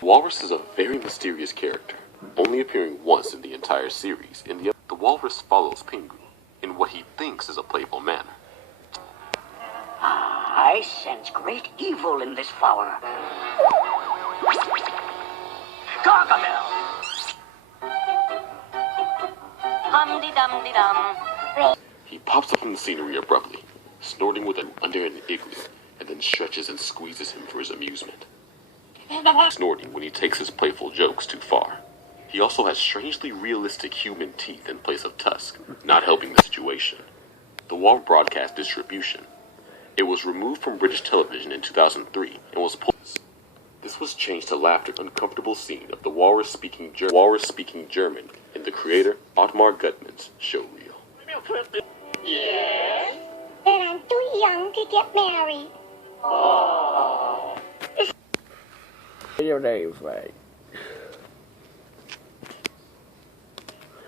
Walrus is a very mysterious character, only appearing once in the entire series. The walrus follows Pingu in what he thinks is a playful manner. I sense great evil in this flower. Gargamel! Hum-de-dum-de-dum. He pops up from the scenery abruptly, snorting with him under an igloo, and then stretches and squeezes him for his amusement. Snorting when he takes his playful jokes too far. He also has strangely realistic human teeth in place of tusks, not helping the situation. The Walrus broadcast distribution. It was removed from British television in 2003 and was pulled. This was changed to laughter, uncomfortable scene of the walrus speaking German in the creator Otmar Gutmann's show reel. Yes? Then I'm too young to get married. Oh. Your name's right.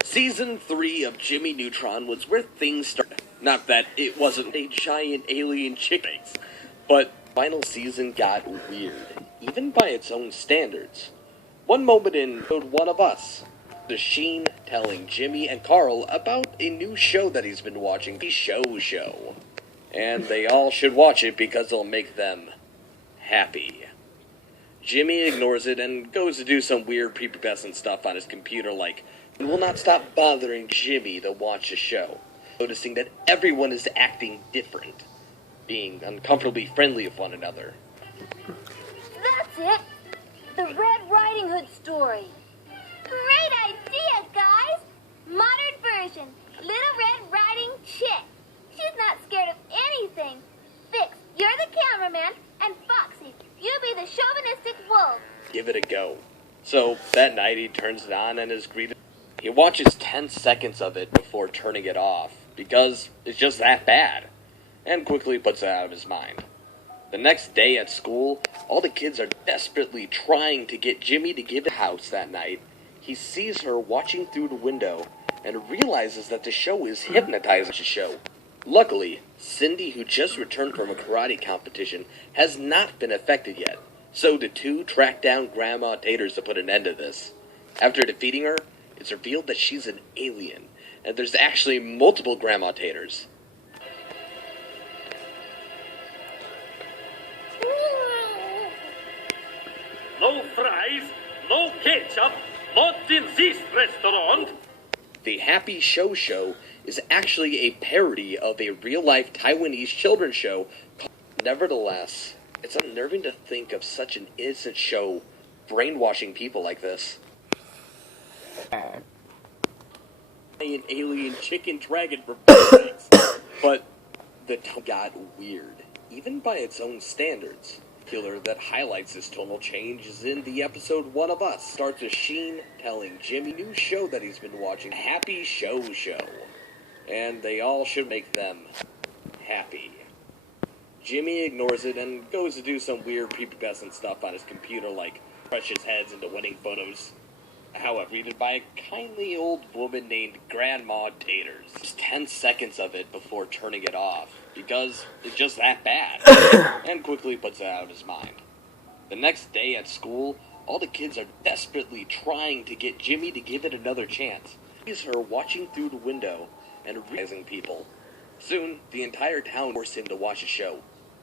Season 3 of Jimmy Neutron was where things started. Not that it wasn't a giant alien chicken, but final season got weird, even by its own standards. One moment in episode One of Us, the Sheen telling Jimmy and Carl about a new show that he's been watching, the Show. And they all should watch it because it'll make them happy. Jimmy ignores it and goes to do some weird prepubescent stuff on his computer like, and will not stop bothering Jimmy to watch the show, noticing that everyone is acting different, being uncomfortably friendly with one another. That's it! The Red Riding Hood story. Great idea, guys! Modern version. Little Red Riding Chick. She's not scared of anything. Fix, you're the cameraman, and Foxy, you be the chauvinistic wolf. Give it a go. So, that night he turns it on and is greeted. He watches 10 seconds of it before turning it off, because it's just that bad, and quickly puts it out of his mind. The next day at school, all the kids are desperately trying to get Jimmy to give the house that night. He sees her watching through the window and realizes that the show is hypnotizing the show. Luckily, Cindy, who just returned from a karate competition, has not been affected yet, so the two track down Grandma Taters to put an end to this. After defeating her, it's revealed that she's an alien, and there's actually multiple Grandma Taters. No fries, no ketchup, not in this restaurant. The Happy Show is actually a parody of a real-life Taiwanese children's show. Nevertheless, it's unnerving to think of such an innocent show brainwashing people like this. An alien chicken dragon for things. But the tone got weird, even by its own standards. Killer that highlights this tonal change is in the episode One of Us. Starts with Sheen telling Jimmy new show that he's been watching, Happy Show. And they all should make them happy. Jimmy ignores it and goes to do some weird prepubescent stuff on his computer like crush his heads into wedding photos. However, greeted by a kindly old woman named Grandma Taters. Just 10 seconds of it before turning it off, because it's just that bad, and quickly puts it out of his mind. The next day at school, all the kids are desperately trying to get Jimmy to give it another chance. Sees her watching through the window and realizing people. Soon, the entire town forced him to watch a show.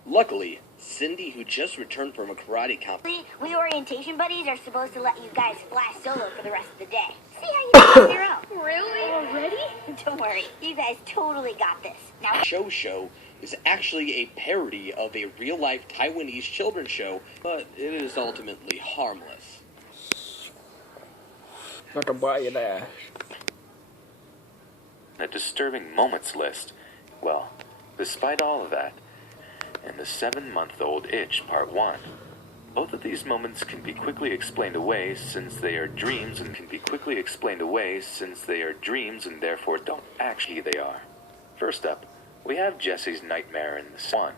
Luckily, Cindy, who just returned from a karate competition. We orientation buddies are supposed to let you guys fly solo for the rest of the day. See how you do on your own. Really? Already? Don't worry, you guys totally got this. Now, Show is actually a parody of a real-life Taiwanese children's show, but it is ultimately harmless. Like a bright ass. A disturbing moments list. Well, despite all of that, and the 7-month-old itch part 1. Both of these moments can be quickly explained away since they are dreams and therefore don't actually they are. First up, we have Jesse's nightmare in the sun.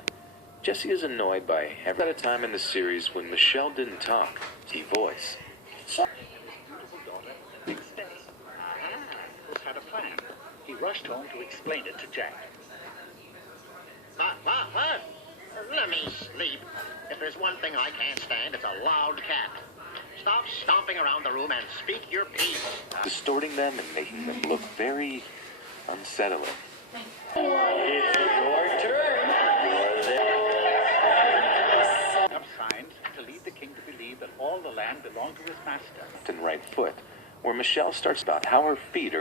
Jesse is annoyed by every at a time in the series when Michelle didn't talk, he voice. Bruce had a plan. He rushed home to explain it to Jack. Let me sleep. If there's one thing I can't stand, it's a loud cat. Stop stomping around the room and speak your piece. distorting them and making them look very unsettling. Up signs to lead the king to believe that all the land belonged to his master. And right foot, where Michelle starts about how her feet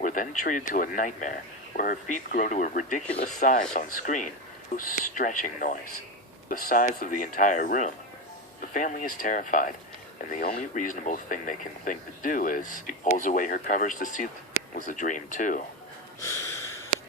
were then treated to a nightmare where her feet grow to a ridiculous size on screen. A stretching noise, the size of the entire room. The family is terrified, and the only reasonable thing they can think to do is she pulls away her covers to see it was a dream too.